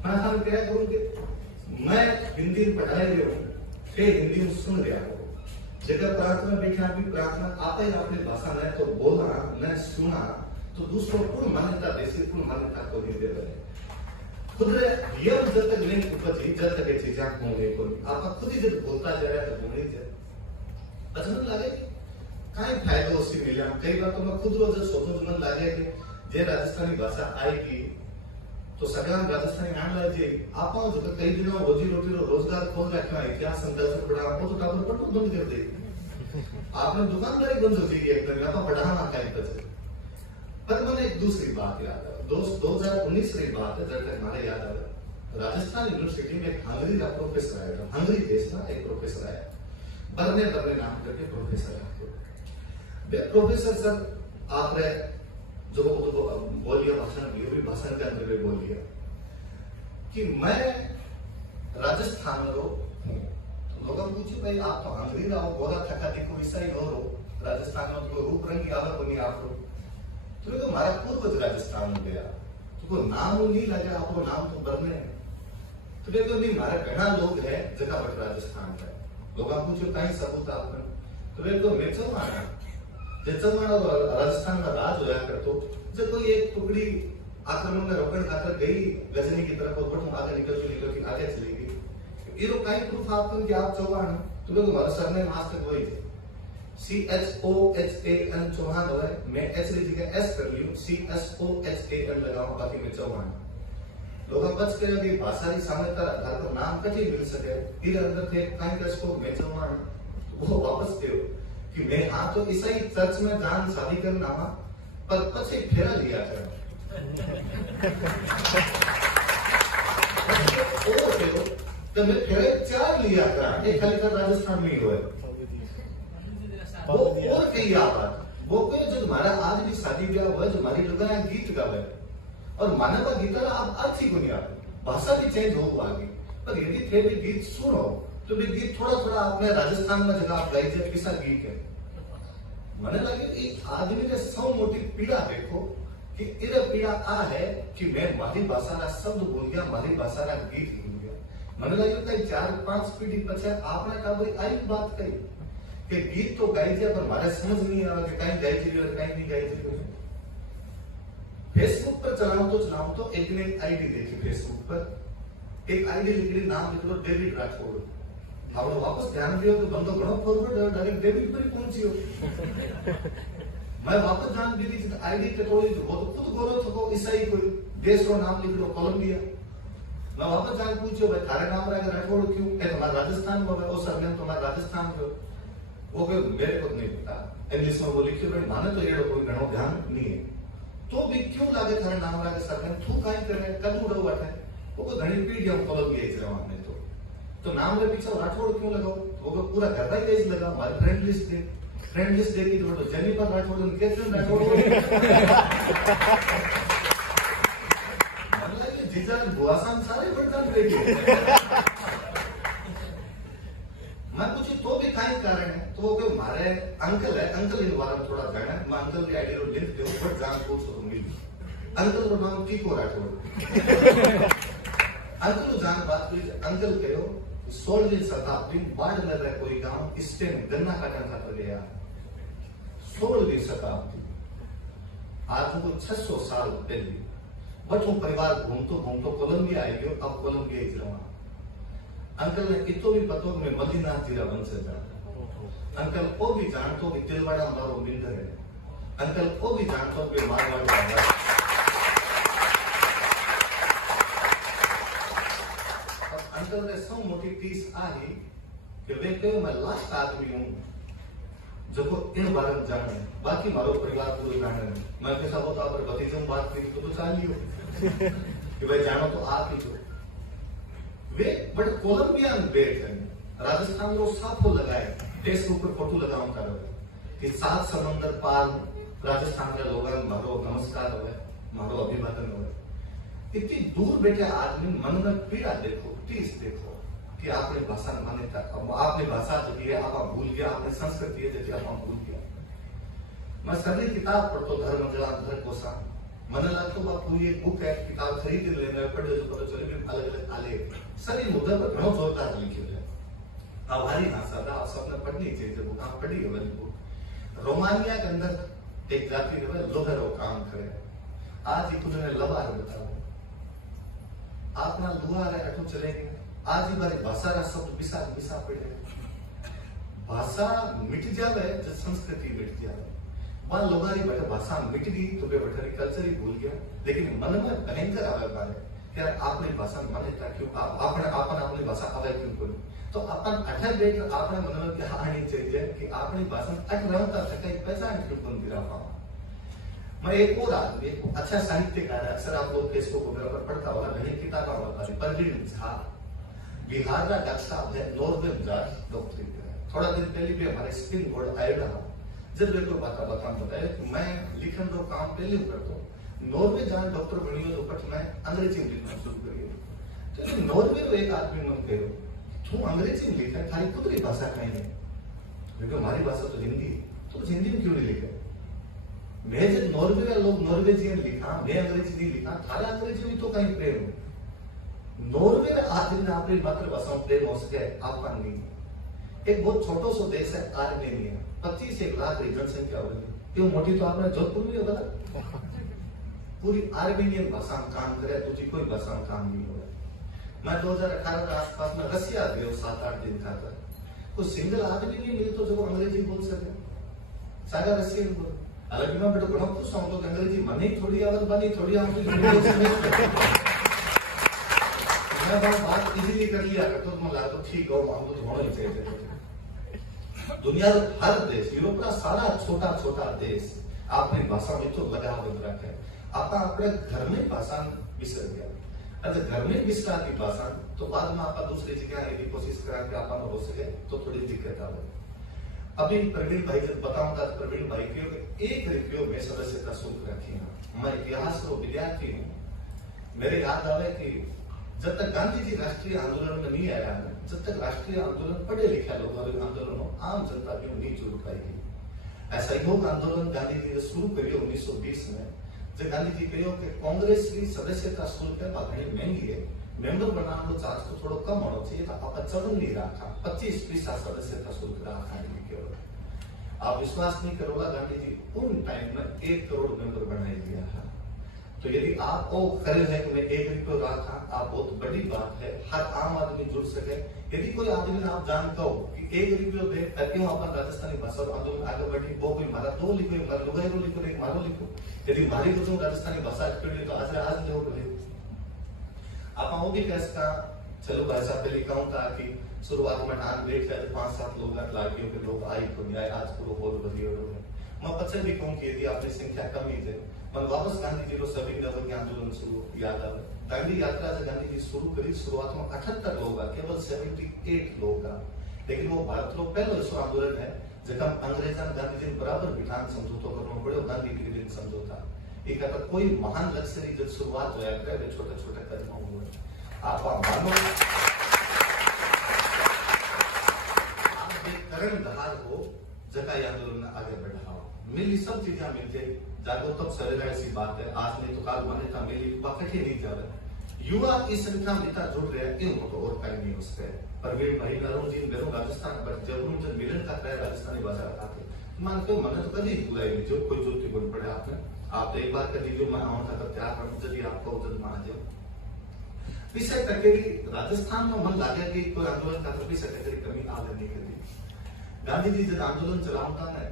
मैं हम क्या करूं कि मैं हिंदी पढ़ाए रहे हूं, फिर हिंदी में सुन रहा हूं। जगह प्रार्थना बैठा भी प्रार्थना आता ही अपनी भाषा में तो बोला, मैं सुना तो दूसरों को मान्यता देसी को मान्यता को नहीं दे रहे। खुद यह जब तक नहीं उपजी जब तक ये चीजें होंगे को आप खुद ही जब बोलता जा रहा है तो होने जाए अचानक लगे कहीं फायदा उससे मिला। कई बार तो मैं खुद रोज सोचूं तो मन लगे कि जे राजस्थानी भाषा आएगी तो सगळा राजस्थानी आने लगे आप जो कई दिनों रोजी रोटी रो रोजगार खोल रखा है इतिहास संदर्भ पढ़ा तो टावर पढ़ो बंद कर दे। आपने दुकानदारी बंद हो जाएगी एकदम आप पढ़ाना कहीं तक। पर मैंने एक दूसरी बात याद है, दोस्त 2019 की बात है जब तक हमारे याद आया राजस्थान यूनिवर्सिटी में एक हंगरी का प्रोफेसर आया था। हंगरी देश में एक प्रोफेसर आया, बरने बरने नाम करके प्रोफेसर आया। प्रोफेसर सर आपने जो बोलिए भाषण भी भाषण के अंदर में बोलिए कि मैं राजस्थान रो हूँ। लोग पूछे भाई आप तो हंगरी रहो गोरा थका दिखो ईसाई हो रो राजस्थान में तो रूप रंगी आवा को नहीं आप रो तो हमारा पूर्वज राजस्थान में गया तो कोई नाम नहीं लगा आपको नाम तो बरने तो देखो नहीं हमारे घना लोग है जगह बट राजस्थान का लोग पूछो कहीं सबूत आपने तो देखो मैं चौहाना राजस्थान का राज होया करतो जब कोई एक टुकड़ी आक्रमण में रोकने खातर गई गजनी की तरफ और बढ़ू आगे निकल आगे चली गई ये कहीं प्रूफ आपको कि आप चौहान तो देखो हमारा सरनेम आज तक वही है CHOHAN चौहान हो है। मैं H की जगह S कर लियो CSOHAN लगाऊं बाकी मैं चौहान। लोग बच के अभी भाषा की साम्यता आधार पर नाम कभी मिल सके फिर अंदर थे कहीं का इसको मैं चौहान वो वापस दे कि मैं हाँ तो ईसाई चर्च में जान शादी करना पर पछे फेरा लिया कर तो मैं फेरे 4 लिया कर एक खाली का राजस्थान में हुए वो और कई बात वो कोई जो हमारा आज भी शादी ब्याह हुआ जो हमारी लोग गीत गावे और मानव गीत आप अर्थ ही को नहीं आते भाषा भी चेंज हो आगे पर यदि थे भी गीत सुनो तो भी गीत थोड़ा थोड़ा आपने राजस्थान में जगह आप लाई जाए किसा गीत है मैंने लगे कि आदमी ने सौ मोटी पीड़ा देखो कि इधर पीड़ा आ है कि मैं मारी भाषा का शब्द बोल गया मारी भाषा का गीत बोल गया। मैंने लगे कई 4-5 पीढ़ी पीछे आपने कहा भाई आई बात कही कि गीत तो गाई जाए पर हमारे समझ नहीं आ रहा कि कहीं गाई चाहिए और कहीं नहीं गाई चाहिए। फेसबुक पर चलाऊं तो एक ने आईडी देखी फेसबुक पर एक आईडी लिख नाम लिख लो डेविड राठौड़ आपने वापस ध्यान दियो तो बंदो घणो फॉरवर्ड डायरेक्ट डेविड पर पहुंचियो मैं वापस ध्यान दी थी आईडी पे थोड़ी वो तो खुद गौरव थको ईसाई कोई देश रो नाम लिख लो कोलंबिया मैं वापस ध्यान पूछियो भाई थारे नाम रहा राठौड़ क्यों है तुम्हारा राजस्थान में वो सरनेम तुम्हारा राजस्थान का वो कोई मेरे को नहीं पता इंग्लिश में वो लिखियो भाई माने तो ये कोई घणो ध्यान नहीं है तो भी क्यों लागे थारे नाम रहा सरनेम तू काई करे कदू उड़ो बैठे वो कोई घणी पीढ़ी हम कोलंबिया इस रहा हमने तो नाम रे पीछे राठौड़ क्यों लगाओ वो पूरा घर का ही लगा हमारे फ्रेंड लिस्ट देखी तो जेनिफर राठौड़ कैथरीन राठौड़ जीजा बुआसान सारे बड़दान देखी मैं पूछी तो भी कई कारण है तो वो हमारे अंकल है अंकल इन बारे में थोड़ा जाना है मैं अंकल की आईडी रो लिंक दे बट जान पूछो तो मिल अंकल रो नाम टीको राठौड़ अंकल जान बात हुई अंकल कहो 16वीं शताब्दी बाढ़ में रह कोई गांव इससे गन्ना काटन खातर गया 16वीं शताब्दी आज को 600 साल पहले बटू परिवार घूमतो कोलंबिया आई गयो अब कोलंबिया ही रहा अंकल ने इतो भी पतो में मदीनाथ जीरा वंश जाता अंकल को भी जानतो कि तिलवाड़ा हमारो मिंदर है अंकल को भी जानतो कि मारवाड़ अंकल ने सौ मोटी टीस आई कि वे कहो मैं लास्ट आदमी हूं जो को इन बारे में जाने बाकी मारो परिवार पूरा जाने मैं कैसा होता पर भतीजों बात की तो चालियो कि भाई जानो तो आप ही तो वे बट कोलंबिया में बैठ है राजस्थान में साफो लगाए फेसबुक पर फोटो लगाऊं करो कि 7 समंदर पार राजस्थान के लोग मारो नमस्कार हो मारो अभिवादन हो इतनी दूर बैठे आदमी मन में पीड़ा देखो टीस देखो कि आपने भाषा मान्यता आपने भाषा जो है आप भूल गया आपने संस्कृति है जो आप भूल गया मैं सभी किताब पढ़तो धर्म जला धर कोसा मन लगतो बापू ये बुक है किताब खरीद लेना पढ़े जो पता चले अलग अलग आलेख सर ये मुद्दा पर घणो जोरदार लिखियो है। हमारी भाषा आप सबने पढ़नी चाहिए, जब आप पढ़ी है वाली बुक। रोमानिया के अंदर एक जाति है लोहरो काम करे, आज ही तुमने लवार बताओ आपना लुहार है अटू चलेंगे, आज ही बारी भाषा रा शब्द बिसा बिसा पड़े, भाषा मिट जावे जब संस्कृति मिट जावे। वहां लोगारी बैठे भाषा मिट गई तो वे बैठे कल्चर ही भूल गया, लेकिन मन में भयंकर आवे बारे कि आपने भाषा माने था क्यों आपने अपनी भाषा आवे क्यों बोली, तो अपन अठर बैठ आपने मन में क्या आनी चाहिए कि अपनी भाषा अठ रमता था कहीं पहचान क्यों कौन गिरा पाओ। मैं एक और आदमी एक अच्छा साहित्यकार है, अक्सर आप लोग फेसबुक वगैरह पर पढ़ता होगा, घनी किताबा होता है, परवीन झा बिहार का डॉक्टर साहब है, नॉर्वेन जाट डॉक्टरेट है। थोड़ा दिन पहले भी हमारे स्पिन बोर्ड आया रहा, जब मेरे को बताया कि मैं लिखन का काम पहले करता हूँ, नॉर्वे जान डॉक्टर बनी तो पट मैं अंग्रेजी में लिखना शुरू करिए। तो नॉर्वे में एक आदमी मन कहो तू अंग्रेजी में लिखा है, थारी खुद की भाषा कहीं नहीं, क्योंकि हमारी भाषा तो हिंदी है, तो हिंदी में क्यों नहीं लिखे। मैं जब नॉर्वे का लोग नॉर्वेजियन लिखा, मैं अंग्रेजी नहीं लिखा, थारा अंग्रेजी में तो कहीं प्रेम हो। नॉर्वे का आदमी ने अपनी मातृभाषा में प्रेम हो सके आप नहीं। एक बहुत छोटो सो देश है आर्मेनिया, 25 लाख की जनसंख्या होगी, क्यों मोटी तो आपने जोधपुर में होगा, पूरी आर्मेनियन भाषा में काम करे, दूसरी कोई भाषा में काम नहीं होगा। मैं 2018 के आसपास में रसिया गया 7-8 दिन का, कोई सिंगल आदमी नहीं मिले तो जो अंग्रेजी बोल सके, सारा रसियन बोल। हालांकि मैं बेटा घणो खुश हूं तो अंग्रेजी मने थोड़ी आवाज बनी थोड़ी आवाज मैं बात इजीली कर लिया तो मैं लगा तो ठीक हो, हम तो होना ही चाहिए। दुनिया का हर देश, यूरोप का सारा छोटा छोटा देश अपनी भाषा में तो लगा हुआ रखे, आप अपने घर में भाषा बिसर गया। अच्छा घर में बिसरा की भाषा तो बाद में आप दूसरी जगह की कोशिश करा कि आप हो सके तो थोड़ी दिक्कत आवे। अभी प्रवीण भाई जब बताऊंगा प्रवीण भाई के एक रिव्यू में सदस्यता शुल्क रखी है। मैं इतिहास को विद्यार्थी हूँ, मेरे याद आवे कि जब तक गांधी जी राष्ट्रीय आंदोलन में नहीं आया है, जब तक राष्ट्रीय आंदोलन पढ़े लिखे लोगों आंदोलनों आम जनता की नहीं जुड़ पाएगी। असहयोग आंदोलन गांधी जी ने शुरू करियो 1920 में, जब गांधी जी कहो कि कांग्रेस की सदस्यता शुल्क है घनी महंगी है, मेंबर बनाने चार्ज तो थोड़ा कम होना चाहिए, तो आप चलन नहीं रखा 25 पैसा सदस्यता शुल्क रखा। आप विश्वास नहीं करोगा, गांधी जी उन टाइम में 1 करोड़ मेंबर बनाए दिया है। तो यदि आप वो करे है कि मैं 1 रुपये रखा, आप बहुत बड़ी बात है, हर आम आदमी जुड़ सके। यदि कोई आदमी आप जानता हो कि 1 रुपये दे क्यों अपन राजस्थानी भाषा आंदोलन आगे बढ़ी, वो कोई मारा दो लिखो, एक मारा लुगाई लिखो, एक मारो लिखो। यदि मारी को राजस्थानी भाषा पढ़ी तो आज ले बोले आप वो भी कैसा चलो भाषा पहले कहूँ था कि शुरुआत में ठान बैठ गए 5-7 लोग लागियों के लोग आई तो नहीं आए, आज पूरा हॉल भरी हो गए। मैं पचे भी कहूँ कि यदि आपकी संख्या कम ही है, मैं वापस गांधी जी को सभी नगर आंदोलन शुरू याद आवे। दांडी यात्रा से गांधी जी शुरू करी, शुरुआत में 78 लोग केवल 78 लोग, लेकिन वो भारत को पहलो ऐसा आंदोलन है जब अंग्रेजा गांधी जी बराबर बिठान समझौतो करना पड़े, गांधी जी समझौता एक कोई महान लक्ष्य जब शुरुआत होया करे छोटे छोटे कदमों हुए। आप मानो करण धार हो जगह आंदोलन आगे बढ़ाओ, मिली सब चीजें मिल जाए, जागो तब सरेगा ऐसी बात है, आज नहीं तो काल बने था मिली बाकी नहीं जा रहा। युवा की संख्या मिलता जुड़ रहे हैं, इन तो और कहीं नहीं हो सकते। परवीन भाई नरुण जी मेरे राजस्थान पर जब मिलन का राजस्थानी भाषा रखाते मानते हो मैंने तो कभी बुलाई नहीं, जो कोई जोती बोल पड़े आपने आप एक बार कर दीजिए, मैं आऊँ था तैयार यदि आपको उधर मान जाओ विषय टकेरी राजस्थान में मन लागे कि कोई आंदोलन का विषय टकेरी कमी आगे नहीं करी। गांधी जी जब आंदोलन चलाता है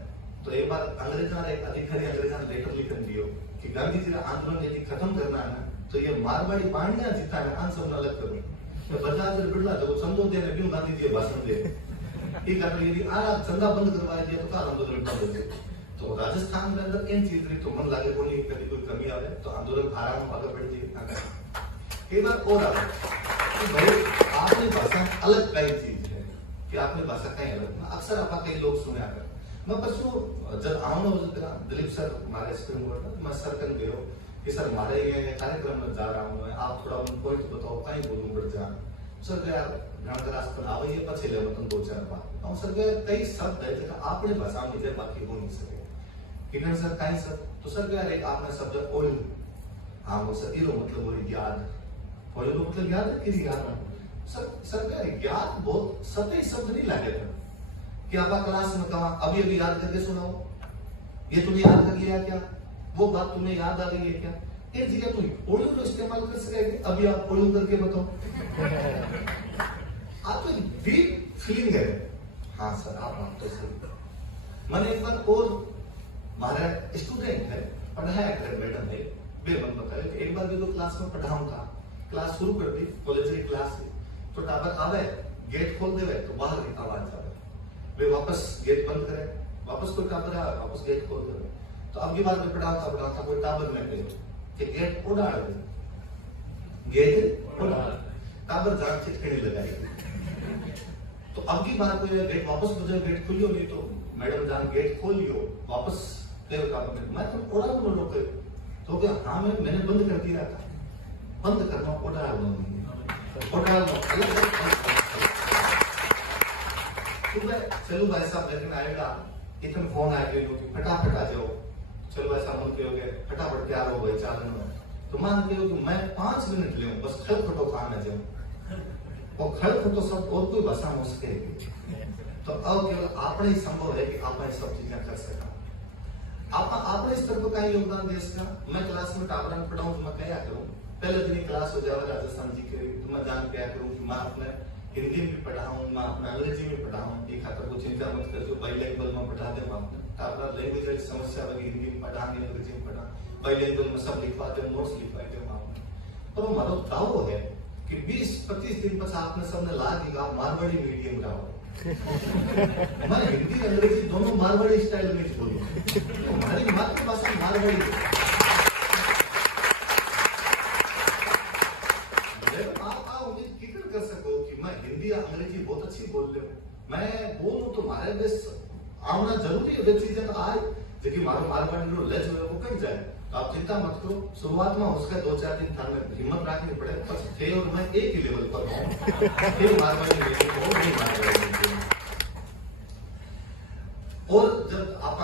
तो एक बार अंग्रेजा ने अधिकारी अंग्रेजा ने लेटर लिखन दियो कि गांधी जी का आंदोलन यदि खत्म करना है तो ये मारवाड़ी बांडिया जीता है आंसर अलग करो, तो बजाज बिरला जो चंदो दे ने क्यों गांधी जी भाषण दे ठीक है, यदि आ चंदा बंद करवाया दिया तो का आंदोलन बंद हो जाए। तो राजस्थान में अंदर इन चीज तो मन लागे को नहीं कभी कोई कमी आवे तो आंदोलन आराम आगे बढ़ जाए। एक बार और आवे कि भाई आपने भाषा अलग कई चीज है कि आपने भाषा कहीं अलग, अक्सर आप कई लोग सुने आकर मैं परसों जब आऊँ ना दिलीप सर हमारे स्क्रीन बोर्ड मैं सर कन गयो कि सर हमारे ये कार्यक्रम में जा रहा हूँ मैं, आप थोड़ा उन पॉइंट बताओ कहीं बोलूँ बढ़ जा सर यार रास्ता आवे ये पछे ले मतलब 2-4 बात और सर कई शब्द है जो आपने भाषा में जे बाकी हो नहीं सके किरण सर कहीं सर तो सर यार एक आपने शब्द ओइल हाँ वो सर इरो मतलब वो याद ओइल मतलब मतलब याद है कि याद सर याद बहुत सतही शब्द नहीं लागे था कि आप क्लास में कहा अभी अभी याद करके सुनाओ, ये तुम्हें याद कर लिया क्या, वो बात तुम्हें याद आ रही है क्या, एक जगह तुम ओलू तो इस्तेमाल कर सकेंगे, अभी आप ओलू करके बताओ। आप तो डीप फीलिंग है। हाँ सर आप तो सर मैंने एक बार और हमारा स्टूडेंट है पढ़ाया करे मैडम ने बेमन बताया कि एक बार भी तो क्लास में पढ़ाऊं था, क्लास शुरू कर दी कॉलेज की क्लास से, तो टाबर आवे गेट खोल देवे तो बाहर की आवाज आवे, वे वापस गेट बंद करे, वापस कोई टाबर आवे वापस गेट खोल देवे। तो अब की बार में पढ़ाता कोई टाबर में गयो कि गेट उड़ा दे, गेट उड़ा टाबर जान चिटकनी लगाई। तो अब की बार कोई गेट वापस बजे गेट खोलियो नहीं तो मैडम जान गेट खोल लियो वापस कहो टाबर में मैं तो उड़ा बोलो के तो क्या हाँ मैंने बंद कर दिया था, बंद करना उड़ा लो उड़ा लो चलो भाई साहब लेकिन आएगा इतने फोन आ गए कि फटाफट आ जाओ, चलो ऐसा मन के हो गए फटाफट तैयार हो गए चालन में, तो मान के कि मैं 5 मिनट ले बस खड़ खटो खा न जाऊं और खड़ खटो सब और कोई भाषा में उसके तो अब केवल आपने ही संभव है कि आप सब चीजें कर सका आपने इस तरह को कहीं योगदान दे सका। मैं क्लास में टाबरा में पढ़ाऊं तो मैं क्या करूं, पहले दिन क्लास हो जाए राजस्थान जी के तो मैं जान क्या करूं कि मैं अपने हिंदी में पढ़ाऊं, मैं अपने अंग्रेजी में पढ़ाऊं, ये खातर को चिंता मत कर जो बाइलैंग्वेज में पढ़ा दे आपने टाबरा लैंग्वेज की समस्या वाली हिंदी में पढ़ाएंगे अंग्रेजी में पढ़ा बाइलैंग्वेज में सब लिखवा दे नोट्स लिखवा दे आपने। पर हमारा दावो है कि 20-25 दिन पछा आपने सबने ला दी आप मारवाड़ी मीडियम रहो मैं हिंदी अंग्रेजी दोनों मारवाड़ी स्टाइल में बोलूं, हमारी मातृभाषा मारवाड़ी है। आप उम्मीद किधर कर सको कि मैं हिंदी या अंग्रेजी बहुत अच्छी बोल रही हूँ, मैं बोलूं तो हमारे देश आना जरूरी है वे चीजें आज देखिए मारवाड़ी लो लेज वो कट जाए तो आप चिंता मत करो, शुरुआत में उसका 2-4 दिन थाने हिम्मत रखनी पड़े बस थे और मैं एक ही लेवल पर हूँ फिर मारवाड़ी नहीं मारवाड़ी। और जब आप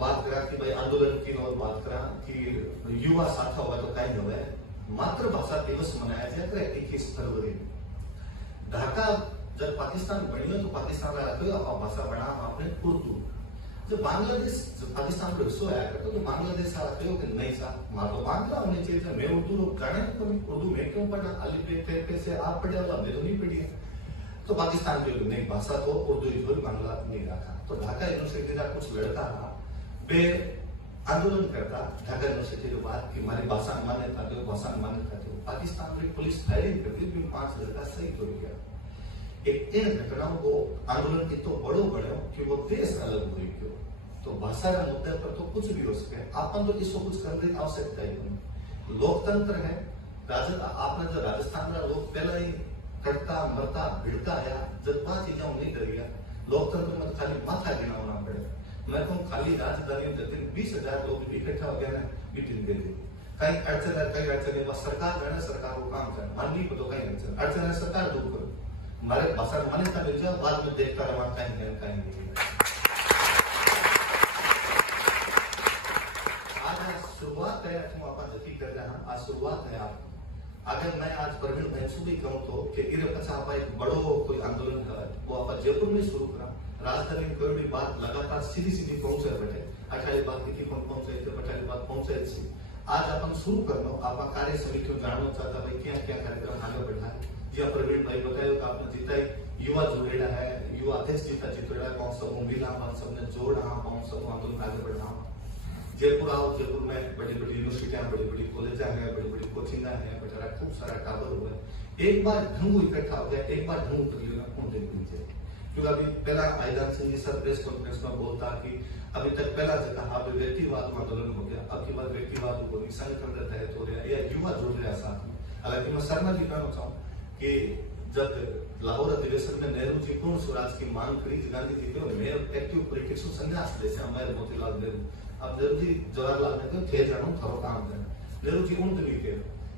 बात करा कि भाई आंदोलन की और बात करा कि युवा साथ हुआ तो कहीं हुआ मातृभाषा दिवस मनाया जाए 21 फरवरी ढाका जब पाकिस्तान बनी तो पाकिस्तान का भाषा बना आपने उर्दू, जब बांग्लादेश पाकिस्तान को हिस्सो आया करता तो बांग्लादेश आ रहे हो कि नहीं साहब मारो बांग्ला होनी चाहिए, मैं उर्दू लोग जाने तो उर्दू में क्यों पढ़ा अली से आप पढ़े वाला मैं तो नहीं पढ़ी है, तो पाकिस्तान की नहीं भाषा तो उर्दू ही बांग्ला नहीं रखा। तो ढाका यूनिवर्सिटी का कुछ लड़का था वे आंदोलन करता ढाका यूनिवर्सिटी के बाद कि हमारी भाषा मान्यता दो भाषा मान्यता दो, पाकिस्तान में पुलिस फायरिंग करती भी 5 लड़का शहीद हो गया। एक इन घटनाओं को आंदोलन की तो बड़ो बनो कि वो देश अलग हुई क्यों, तो भाषा का मुद्दे पर तो कुछ भी हो सके आपन तो इसको कुछ करने की आवश्यकता ही नहीं। लोकतंत्र है आपने जो राजस्थान का लोग पहले ही कटता मरता भिड़ता आया जज्बा चीजें नहीं करिया, लोकतंत्र में खाली माथा गिनाना पड़े। मैं कहूँ खाली राजधानी में 20,000 लोग इकट्ठा हो गया ना मीटिंग के लिए कहीं अड़चन है कहीं अड़चन है, सरकार जो है सरकार को काम करे मान नहीं तो कहीं अड़चन है सरकार दूर करो, हमारे भाषा मान्यता मिल जाए बाद में देखता रहा कहीं नहीं। आज शुरुआत है तुम आप जती कर रहे हैं, आज शुरुआत है आप अगर मैं आज प्रवीण भाई से भी कहूँ तो कि इरे पछा आप एक बड़ो कोई आंदोलन है वो आप जयपुर में शुरू करा, राजधानी में कोई भी बात लगातार सीधी पहुंचे बैठे अठाली बात की पहुंचे बटाली बात पहुंचे आज अपन शुरू करना आप कार्य समिति जानना चाहता भाई क्या क्या कार्यक्रम आगे बढ़ाए जी प्रवीण भाई बताया कि आपने जीता युवा जोड़ेड़ा है युवा अध्यक्ष जीता जीतेड़ा कौन सा मिला सबने जोड़ा कौन सब आंदोलन आगे बढ़ा। जयपुर आओ, जयपुर में बड़ी बड़ी यूनिवर्सिटियां बड़ी बड़ी कॉलेज है बड़ी बड़ी कोचिंग है बेचारा खूब सारा टावर हुआ है, एक बार ढंगू इकट्ठा हो गया एक बार ढंगू कर लेना कौन दिन नीचे क्योंकि अभी पहला Aidan Singh ji sir press conference में बोलता कि अभी तक पहला जो कहा व्यक्तिवाद आंदोलन हो गया, अब की बार व्यक्तिवाद को संगठन तहत हो रहा या युवा जुड़ रहा साथ में। हालांकि मैं शर्मा जी कहना चाहूँ कि जब लाहौर अधिवेशन में नेहरू जी पूर्ण स्वराज की मांग करी गांधी जी को मैं एक्टिव पॉलिटिक्स संन्यास जैसे हमारे मोतीलाल नेहरू अब नेहरू जी जवाहरलाल नेहरू थे जानो थोड़ा काम करना, नेहरू जी उन भी थे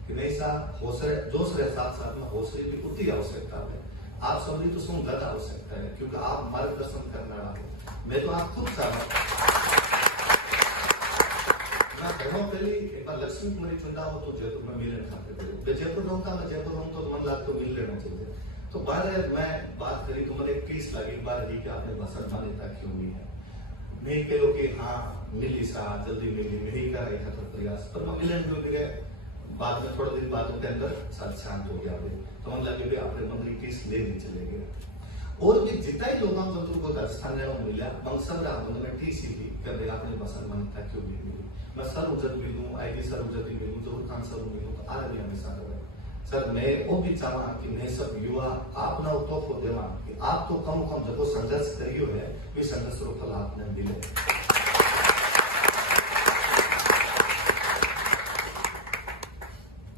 कि नहीं साहब हौसले जोश रहे साथ साथ में हौसले की उतनी आवश्यकता है, आप सभी तो सुन गत आवश्यकता है क्योंकि आप मार्गदर्शन करने वाले हो, मैं तो आप खुद चाहता मैं पहले एक बार लक्ष्मी कुमारी चुंडा हो तो जयपुर में मिलन खाते थे, जयपुर रहूंगा मैं जयपुर रहूँ तो लाख तो मिल लेना चाहिए। तो बार मैं बात करी तो मैंने एक केस लगी बार ही कि आपने भाषण मान्यता क्यों नहीं है। मैं कहो कि हाँ मिली सा जल्दी मिली मैं ही कर रही था तो प्रयास पर मैं मिलन क्यों गए। बाद में थोड़े दिन बाद के अंदर सब शांत हो गया। तो मन लगे भी आपने मंत्री केस ले नहीं चले गए। और भी जितना ही लोग जंतु को राजस्थान मिला मंगसम में टीसी भी कर दे आपने भाषण मान्यता क्यों नहीं मिली। मैं सर उजत मिलूँ आई सर उजत मिलूँ जरूर खान सर मिलूँ तो आ रही हमेशा रहे। सर मैं वो भी चाहवा कि मैं सब युवा आपना तोहफो देवा कि आप तो कम जो संघर्ष करियो है वे संघर्ष रो फल आपने मिले।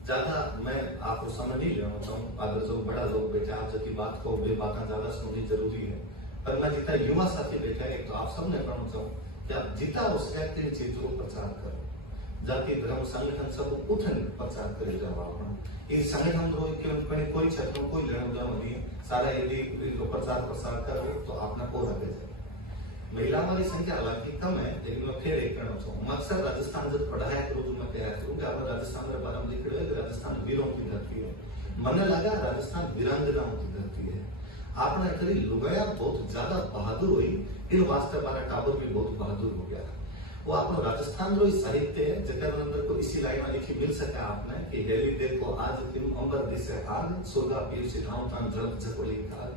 ज्यादा मैं आपको समय नहीं लेना चाहूँ। अगर जो बड़ा लोग बैठे आप जब बात को वे बातें ज्यादा सुननी जरूरी है। पर मैं जितना युवा साथी बैठा है एक तो आप सबने कहना चाहूँ कि आप जितना उस तीन चीजों को प्रचार करो। जाति धर्म संगठन सब उठन प्रचार करे जाओ आप ये संगठन कोई क्षेत्र में कोई लेना देना नहीं सारा यदि प्रचार प्रसार करो तो आपने को आगे जाए। महिला हमारी संख्या हालांकि कम है लेकिन मैं फिर एक कहना चाहूँ मैं अक्सर राजस्थान जब पढ़ाया करूँ तो मैं कहा करूँ कि आप राजस्थान के बारे में लिख रहे हो राजस्थान वीरों की धरती है। मन लगा राजस्थान वीरांगनाओं की धरती है। आपने करी लुगाया बहुत ज्यादा बहादुर हुई इन वास्ते हमारा टाबर भी बहुत बहादुर हो गया। वो आपको राजस्थान रो साहित्य है जगह अंदर को इसी लाइन में लिखी मिल सके आपने कि हेली देखो आज तुम अंबर दिसे आग सोगा पीर सिधाओ तान जल जकोली काग।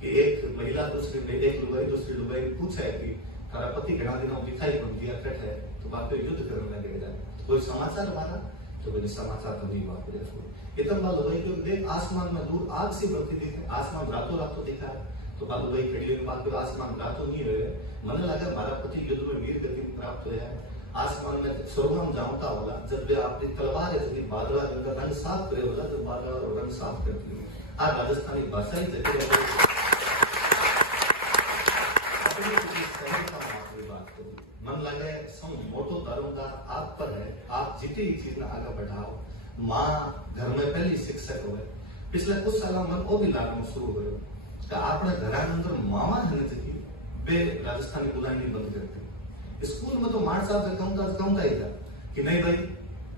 कि एक महिला दूसरी दूसरी लुगाई पूछा है कि तारा पति घना दिनों दिखाई बन दिया कट है तो बात युद्ध करने लगे जाए कोई समाचार मारा तो मैंने समाचार तो नहीं बात करे इतना बात लुगाई को देख आसमान में दूर आग से बढ़ती दिखे आसमान रातों रातों दिखा तो बात वही खड़ी हुई बात आसमान रातों नहीं रहे। मन लगा हमारा पति युद्ध में वीर गति प्राप्त हुआ है आसमान में स्वर्गम जाऊंता होला जब वे अपनी तलवार है यदि बादल रंग साफ करे होला तो बादल रंग साफ करती है। आ राजस्थानी भाषा ही जगह मन लगे सम मोटो दारोमदार आप पर है आप जितनी चीज आगे बढ़ाओ। माँ घर में पहली शिक्षक हो पिछले कुछ साल मन वो भी लागू शुरू हो आपने घर अंदर मामा है वे राजस्थानी बुलानी बंद करते। स्कूल में तो मार साहब कहता ही था कि नहीं भाई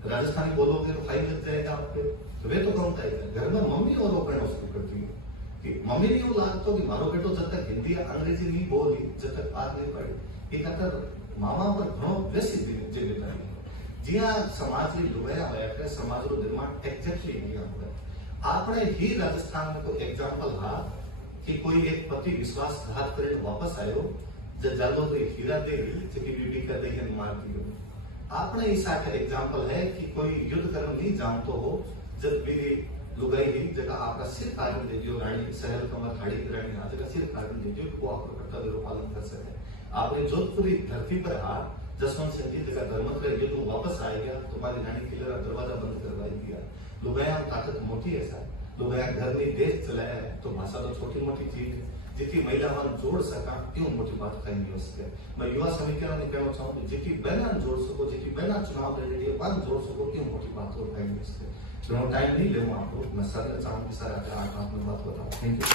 राजस्थानी बोलोगे तो फाइन लग जाएगा आप पे तो वे तो कहता ही था। घर में मम्मी और वो कहना उसको करती है कि मम्मी ने यूं लागतो कि मारो बेटो जब तक हिंदी या अंग्रेजी नहीं बोली जब तक बात नहीं पड़ी ये खातर मामा पर घणो वैसी जिम्मेदारी है जिया समाज की लुगाया होया समाज रो निर्माण एक्जेक्टली इंडिया हुआ। आपने ही राजस्थान में कोई एग्जांपल हा कि कोई एक पति विश्वासघात करे वापस आयो जब जालो तो हीरा दे जबकि बीबी कर दे मार दियो। आपने इस एग्जांपल है कि कोई युद्ध करने नहीं जानतो हो जब भी लुगाई ही जगह आपका सिर काटने दे दियो रानी सहल कमर खाड़ी की रानी आ जगह सिर काटने दे दियो वो आपको कर्तव्य पालन कर सके। आपने जोधपुरी धरती पर आ जसवंत सिंह जी जगह धर्मत्र युद्ध वापस आ गया तुम्हारी रानी किले का दरवाजा बंद करवाई दिया। लुगाया ताकत मोटी है सर लुगाया घर में देश चलाया है तो भाषा तो छोटी मोटी चीज है जितनी महिला हम जोड़ सका क्यों मोटी बात कहीं नहीं हो सके। मैं युवा समीकरण में कहना चाहूँ जितनी बहना जोड़ सको जितनी बहना चुनाव लड़े वन जोड़ सको क्यों मोटी बात हो कहीं नहीं हो सके। टाइम नहीं ले आपको मैं सर चाहूँ कि सर आगे 8 में बात बताऊँ। Thank you.